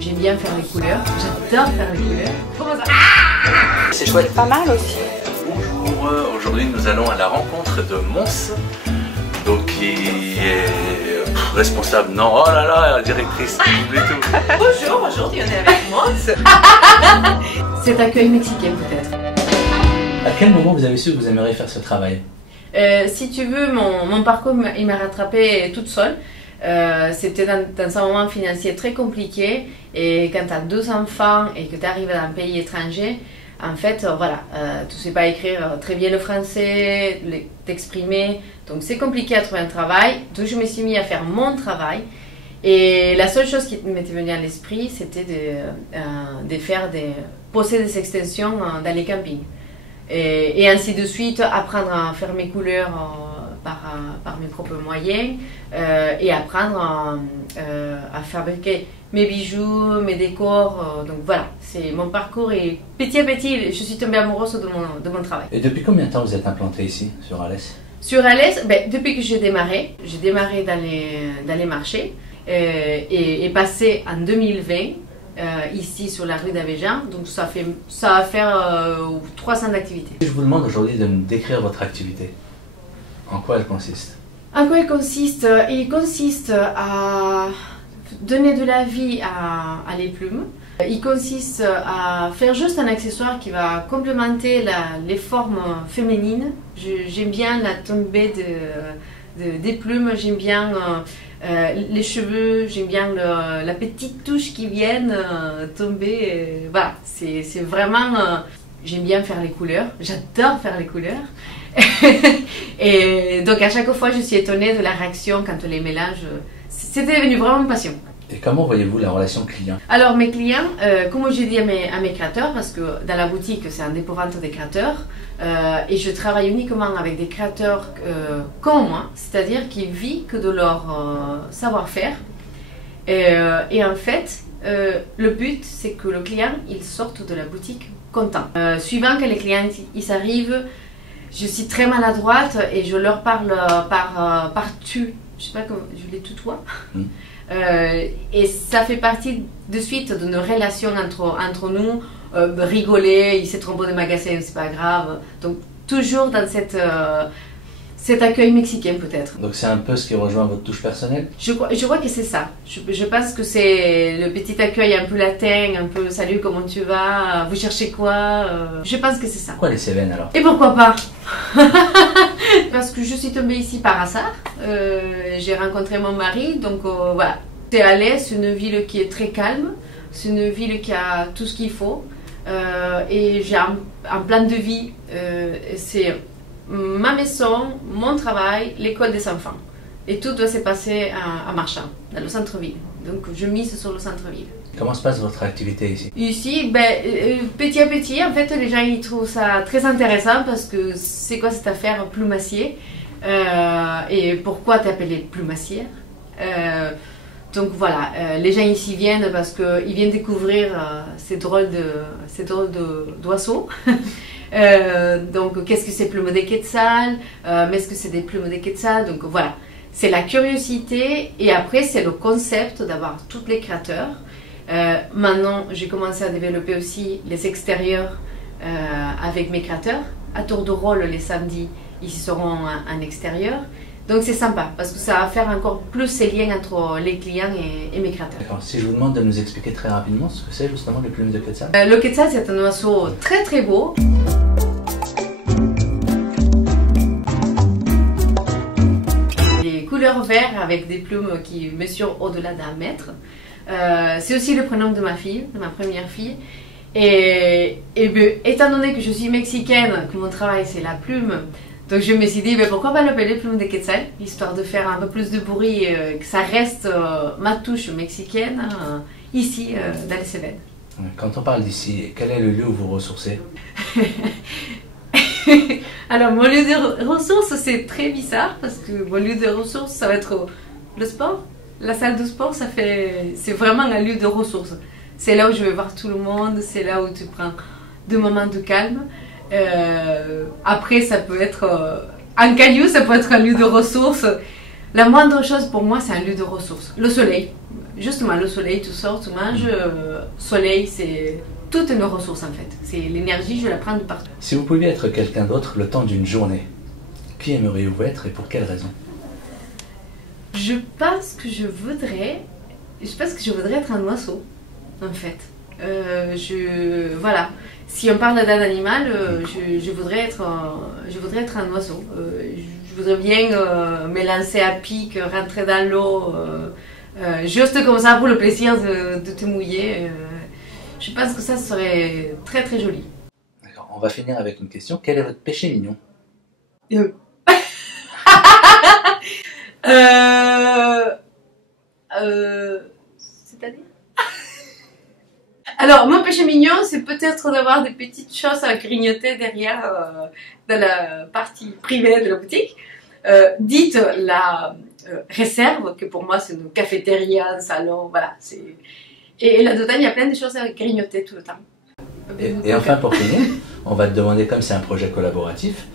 J'aime bien faire les couleurs, j'adore faire les couleurs. Comment ça? C'est chouette. Pas mal aussi. Bonjour, aujourd'hui nous allons à la rencontre de Mons, donc qui est responsable, non, oh là là, directrice, oublie tout. Bonjour, aujourd'hui on est avec Mons. Cet accueil mexicain peut-être. À quel moment vous avez su que vous aimeriez faire ce travail? Si tu veux, mon parcours il m'a rattrapée toute seule. C'était dans un moment financier très compliqué, et quand tu as 2 enfants et que tu arrives dans un pays étranger, en fait, voilà, tu ne sais pas écrire très bien le français, t'exprimer, donc c'est compliqué à trouver un travail. Donc je me suis mis à faire mon travail, et la seule chose qui m'était venue à l'esprit, c'était de poser des extensions dans les campings. Et ainsi de suite, apprendre à faire mes couleurs par mes propres moyens, et apprendre à fabriquer mes bijoux, mes décors. Donc voilà, c'est mon parcours, et petit à petit, je suis tombée amoureuse de mon travail. Et depuis combien de temps vous êtes implanté ici, sur Alès? Sur Alès, depuis que j'ai démarré dans les marchés, et passé en 2020, ici sur la rue d'Avéjan, donc ça va faire 300 d'activité. Je vous demande aujourd'hui de me décrire votre activité. En quoi elle consiste? En quoi il consiste? Il consiste à donner de la vie à les plumes. Il consiste à faire juste un accessoire qui va complémenter les formes féminines. J'aime bien la tombée des plumes, j'aime bien les cheveux, j'aime bien la petite touche qui viennent tomber. Voilà, c'est vraiment... J'aime bien faire les couleurs, j'adore faire les couleurs. Et donc à chaque fois je suis étonnée de la réaction quand on les mélange. C'était devenu vraiment une passion. Et comment voyez-vous la relation client? Alors mes clients, comme j'ai dit à mes créateurs, parce que dans la boutique c'est un dépôt-vente des créateurs, et je travaille uniquement avec des créateurs comme moi, c'est-à-dire qui vivent que de leur savoir-faire. Et en fait, le but c'est que le client il sorte de la boutique content. Suivant que les clients ils arrivent, je suis très maladroite et je leur parle par tu. Je sais pas comment je les tutoie. Et ça fait partie de suite de nos relations entre nous. Rigoler, il s'est trompé de magasin, c'est pas grave. Donc toujours dans cet accueil mexicain peut-être. Donc c'est un peu ce qui rejoint votre touche personnelle? Je crois que c'est ça. Je pense que c'est le petit accueil un peu latin, un peu salut, comment tu vas, vous cherchez quoi, je pense que c'est ça. Pourquoi les Cévennes alors? Et pourquoi pas? Parce que je suis tombée ici par hasard, j'ai rencontré mon mari, donc voilà. C'est Alès, une ville qui est très calme, c'est une ville qui a tout ce qu'il faut, et j'ai un plan de vie, c'est ma maison, mon travail, l'école des enfants. Et tout doit se passer à Marchand, dans le centre-ville. Donc je mise sur le centre-ville. Comment se passe votre activité ici? Ici, petit à petit, en fait, les gens ils trouvent ça très intéressant parce que c'est quoi cette affaire plumassier? Et pourquoi t'appeler plumassière? Donc voilà, les gens ici viennent parce qu'ils viennent découvrir ces drôles d'oiseaux. Donc qu'est-ce que c'est plume des quetzals, mais est-ce que c'est des plumes des quetzals? Donc voilà, c'est la curiosité, et après c'est le concept d'avoir tous les créateurs. Maintenant j'ai commencé à développer aussi les extérieurs avec mes créateurs. À tour de rôle les samedis ils seront en extérieur. Donc c'est sympa parce que ça va faire encore plus ces liens entre les clients et mes créateurs. D'accord. Si je vous demande de nous expliquer très rapidement ce que c'est justement les plumes de quetzal? Le quetzal c'est un oiseau très très beau. Les couleurs vertes avec des plumes qui mesurent au-delà d'1 mètre. C'est aussi le prénom de ma fille, de ma première fille. Et étant donné que je suis mexicaine, que mon travail c'est la plume, donc je me suis dit, pourquoi pas l'appeler plume de quetzal, histoire de faire un peu plus de bruit, que ça reste ma touche mexicaine, ici, dans les Cévennes. Quand on parle d'ici, quel est le lieu où vous ressourcez? Alors mon lieu de ressources c'est très bizarre, parce que mon lieu de ressources ça va être le sport. La salle de sport c'est vraiment un lieu de ressources. C'est là où je vais voir tout le monde, c'est là où tu prends des moments de calme. Après ça peut être un caillou, ça peut être un lieu de ressources. La moindre chose pour moi c'est un lieu de ressources. Le soleil, justement, le soleil, tu sors, tu manges. Soleil, c'est toutes nos ressources en fait. C'est l'énergie, je la prends de partout. Si vous pouviez être quelqu'un d'autre le temps d'une journée, qui aimeriez-vous être et pour quelle raison? Je pense que je voudrais être un oiseau, en fait. Voilà. Si on parle d'un animal, je voudrais être un oiseau. Je voudrais bien me lancer à pic, rentrer dans l'eau, juste comme ça pour le plaisir de te mouiller. Je pense que ça serait très très joli. D'accord, on va finir avec une question. Quel est votre péché mignon? C'est-à-dire? Alors, mon péché mignon, c'est peut-être d'avoir des petites choses à grignoter derrière, dans la partie privée de la boutique. Dites la réserve, que pour moi c'est une cafétéria, un salon, voilà. Et là-dedans, il y a plein de choses à grignoter tout le temps. Et enfin, pour finir, on va te demander, comme c'est un projet collaboratif,